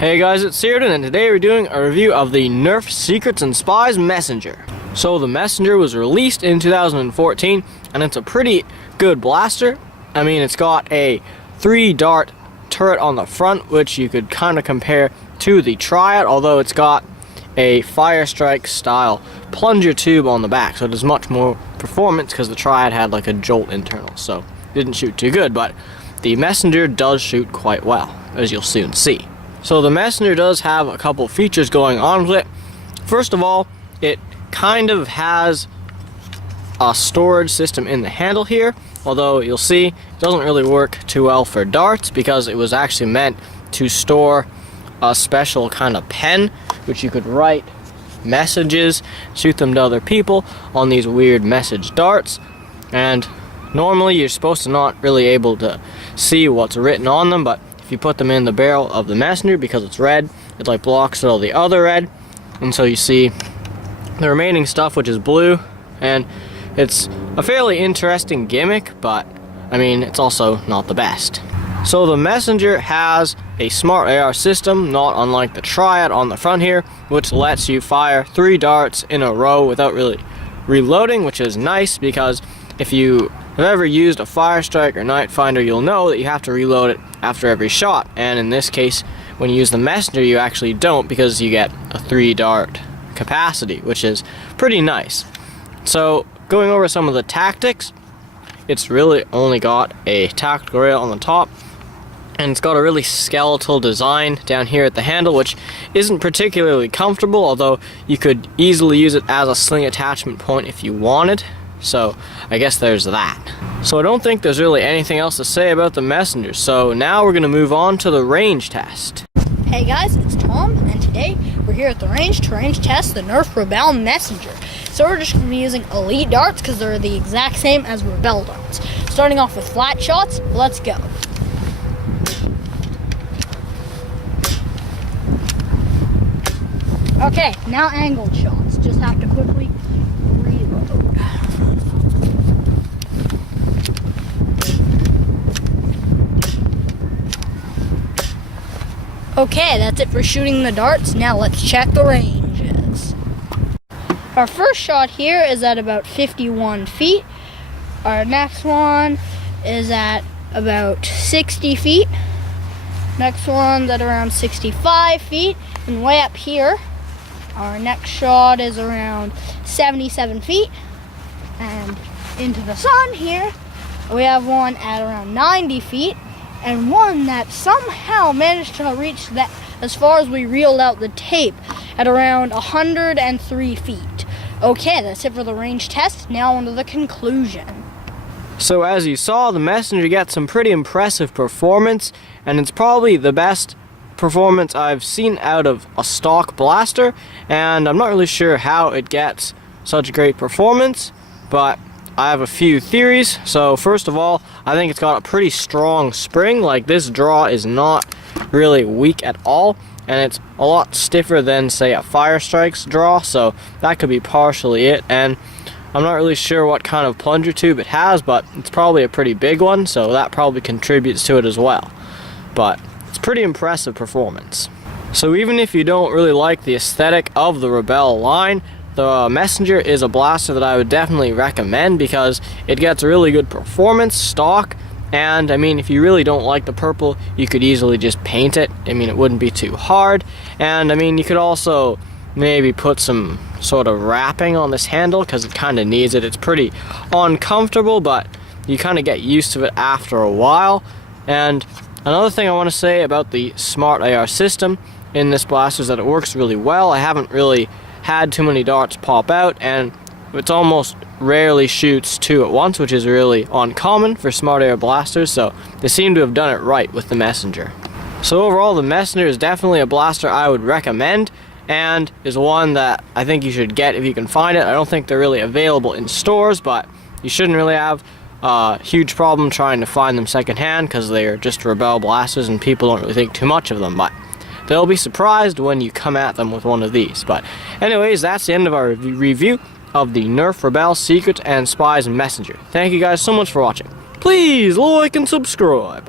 Hey guys, it's Searden, and today we're doing a review of the Nerf Secrets and Spies Messenger. So the Messenger was released in 2014, and it's a pretty good blaster. I mean, it's got a 3-dart turret on the front, which you could kind of compare to the Triad, although it's got a Fire Strike style plunger tube on the back, so it has much more performance because the Triad had like a jolt internal, so it didn't shoot too good, but the Messenger does shoot quite well, as you'll soon see. So the Messenger does have a couple features going on with it. First of all, it kind of has a storage system in the handle here, although you'll see it doesn't really work too well for darts because it was actually meant to store a special kind of pen which you could write messages, shoot them to other people on these weird message darts, and normally you're supposed to not really able to see what's written on them, but if you put them in the barrel of the Messenger, because it's red, it like blocks all the other red, and so you see the remaining stuff, which is blue, and it's a fairly interesting gimmick, but I mean, it's also not the best. So the Messenger has a smart AR system, not unlike the Triad on the front here, which lets you fire 3 darts in a row without really reloading, which is nice because if you have ever used a Fire Strike or Night Finder, you'll know that you have to reload it after every shot, and in this case, when you use the Messenger, you actually don't because you get a 3-dart capacity, which is pretty nice. So, going over some of the tactics, it's really only got a tactical rail on the top, and it's got a really skeletal design down here at the handle, which isn't particularly comfortable, although you could easily use it as a sling attachment point if you wanted. So I guess there's that. So I don't think there's really anything else to say about the Messenger, so now we're going to move on to the range test. Hey guys, it's Tom, and today we're here at the range to range test the Nerf Rebelle Messenger. So we're just going to be using elite darts because they're the exact same as Rebelle darts. Starting off with flat shots, let's go. Okay, now angled shots. Just have to quickly reload. Okay, that's it for shooting the darts. Now let's check the ranges. Our first shot here is at about 51 feet. Our next one is at about 60 feet. Next one's at around 65 feet. And way up here, our next shot is around 77 feet. And into the sun here, we have one at around 90 feet. And one that somehow managed to reach that as far as we reeled out the tape at around 103 feet. Okay, that's it for the range test. Now on to the conclusion. So as you saw, the Messenger gets some pretty impressive performance, and it's probably the best performance I've seen out of a stock blaster, and I'm not really sure how it gets such great performance, but I have a few theories. So first of all, I think it's got a pretty strong spring. Like, this draw is not really weak at all, and it's a lot stiffer than, say, a Fire Strike's draw, so that could be partially it. And I'm not really sure what kind of plunger tube it has, but it's probably a pretty big one, so that probably contributes to it as well. But it's pretty impressive performance. So even if you don't really like the aesthetic of the Rebelle line, the Messenger is a blaster that I would definitely recommend because it gets really good performance, stock, and I mean, if you really don't like the purple, you could easily just paint it. I mean, it wouldn't be too hard, and I mean, you could also maybe put some sort of wrapping on this handle because it kind of needs it. It's pretty uncomfortable, but you kind of get used to it after a while. And another thing I want to say about the smart AR system in this blaster is that it works really well. I haven't really had too many darts pop out, and it's almost rarely shoots 2 at once, which is really uncommon for smart AR blasters, so they seem to have done it right with the Messenger. So overall, the Messenger is definitely a blaster I would recommend, and is one that I think you should get if you can find it. I don't think they're really available in stores, but you shouldn't really have a huge problem trying to find them secondhand because they're just Rebelle blasters and people don't really think too much of them, but they'll be surprised when you come at them with one of these. But anyways, that's the end of our review of the Nerf Rebelle Secrets and Spies Messenger. Thank you guys so much for watching. Please like and subscribe.